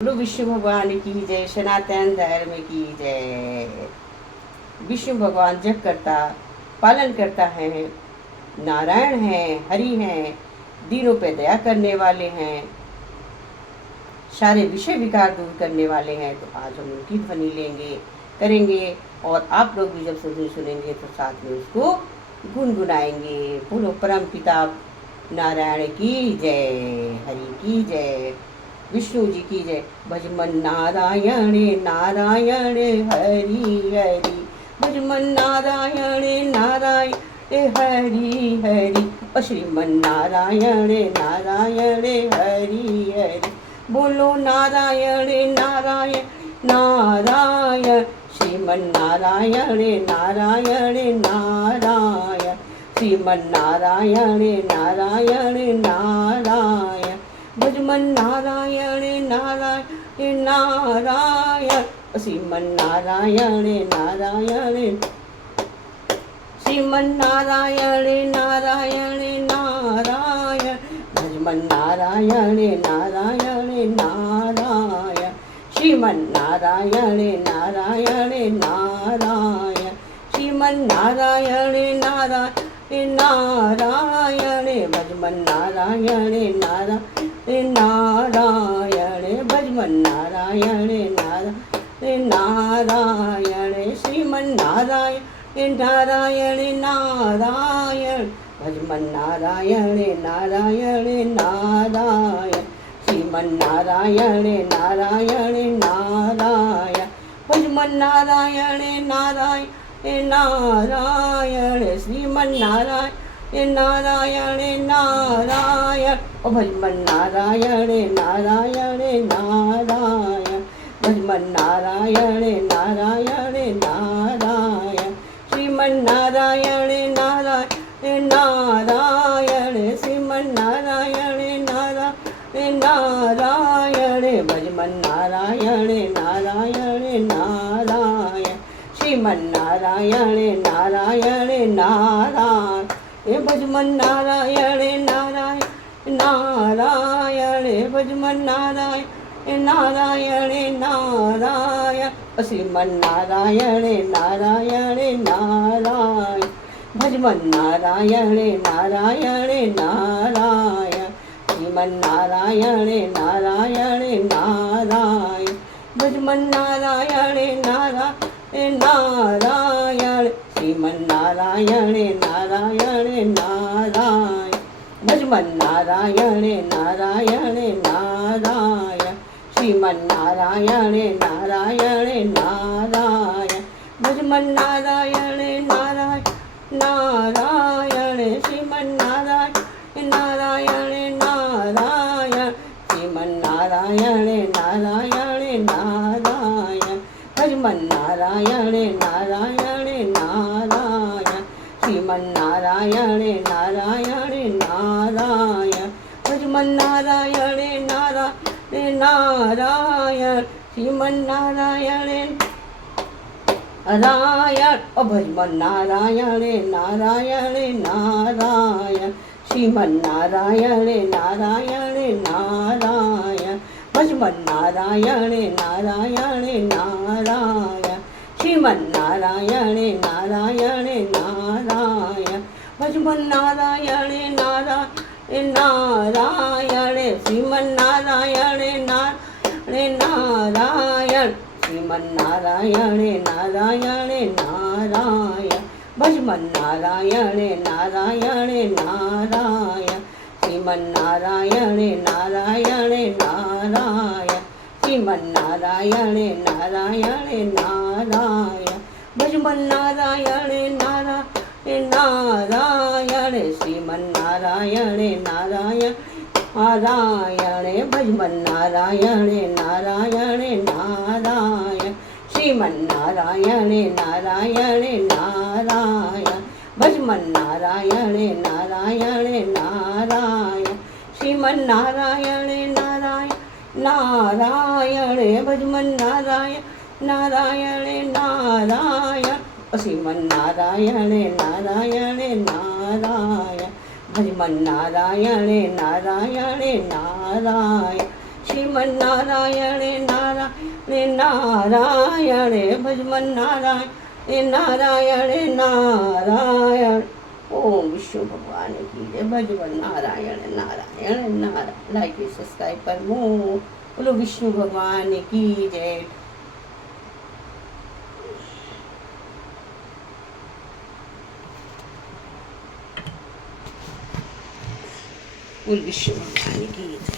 बोलो विष्णु भगवान की जय, सनातन धर्म की जय। विष्णु भगवान जप करता पालन करता है, नारायण हैं, हरि हैं, दीनों पे दया करने वाले हैं, सारे विषय विकार दूर करने वाले हैं। तो आज हम उनकी ध्वनि लेंगे करेंगे और आप लोग भी जब सुनेंगे तो साथ में उसको गुनगुनाएंगे। बोलो परम पिता नारायण की जय, हरि की जय, विष्णु जी की जय। भजमन नारायण नारायण हरि हरि, भजमन नारायण नारायण हरि हरि, श्रीमन नारायण नारायण हरि हरि। बोलो नारायण नारायण नारायण, श्रीमन नारायण नारायण नारायण, श्रीमन नारायण नारायण नारायण। भजमन नारायण नारायण नारायण, श्रीमन नारायण नारायण, श्रीमन नारायण नारायण नारायण। भजमन नारायण नारायण नारायण, श्रीमन नारायण नारायण नारायण, श्रीमन नारायण नारायण नारायण। भजमन नारायण नारायण नारायण, भजमन नारायण नारायण नारायण, श्रीमन नारायण नारायण नारायण। भजमन नारायण नारायण नारायण, श्रीमन नारायण नारायण नारायण। भजमन नारायण नारायण नारायण, श्रीमन नारायण नारायण नारायण। भजमन नारायण नारायण नारायण, भजमन नारायण नारायण नारायण, श्रीमन नारायण नारायण नारायण, श्रीमन नारायण नारायण नारायण। भजमन नारायण नारायण नारायण, श्रीमन नारायण नारायण नारायण। भजमन नारायण नारायण नारायण, भजमन नारायण नारायण नारायण, श्रीमन नारायण नारायण नारायण। भजमन नारायण नारायण नारायण, श्रीमन नारायण नारायण नारायण। भजमन नारायण नारायण नारायण, श्रीमन नारायण नारायण नारायण। भजमन नारायण नारायण नारायण, श्रीमन नारायण नारायण नारायण। भजमन नारायण नारायण नारायण, श्रीमन नारायण नारायण नारायण, श्रीमन नारायण नारायण नारायण। भजमन नारायण नारायण नारायण, श्रीमन नारायण नारायण नारायण। भजमन नारायण नारायण नारायण, श्रीमन नारायण नारायण। भजमन नारायण नारायण नारायण, श्रीमन नारायण नारायण नारायण। भजमन नारायण नारायण नारायण, श्रीमन नारायण नारायण नारायण। भजमन नारायण नारायण नारायण, श्रीमन नारायण नारायण नारायण, श्रीमन नारायण नारायण नारायण। भजमन नारायण नारायण नारायण, श्रीमन नारायण नारायण नारायण, श्रीमन नारायण नारायण नारायण। भजमन नारायण नारायण नारायण, श्रीमन नारायण नारायण नारायण। भजमन नारायण नारायण नारायण, श्रीमन नारायण नारायण नारायण। भजमन नारायण नारायण नारायण, श्रीमन नारायण नारायण नारायण। भजमन नारायण नारायण नारायण, श्रीमन नारायण नारायण नारायण। भजमन नारायण नारायण नारायण, શ્રીમન નારાયણ નારાયણ નારાયણ ભજમન નારાયણ નારાયણ નારાયણ. ઓમ વિષ્ણુ ભગવાન કી જય. ભજમન નારાયણ નારાયણ નારાયણ. લાઈક સબસ્ક્રાઈબ કરવું. બોલો વિષ્ણુ ભગવાન કી જય. બોલ વિષ્ણુ ભગવાન કી જય.